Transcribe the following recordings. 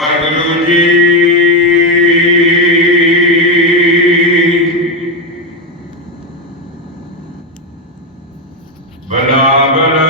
ਵਾਹਿਗੁਰੂ ਜੀ। ਬਲਾ ਬਲਾ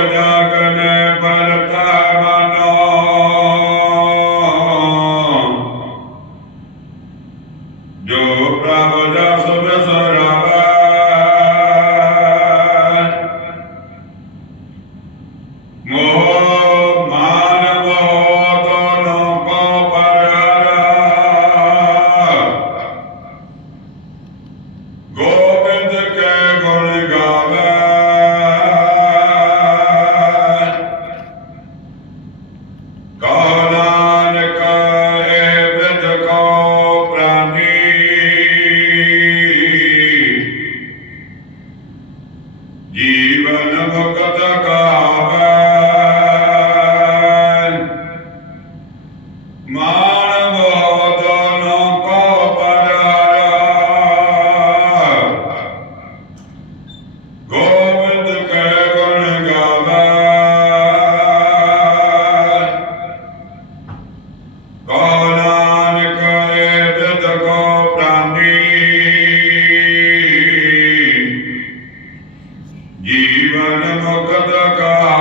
ਕਾ ਜੀਵਨ ਮੁਕਤ ਕਾ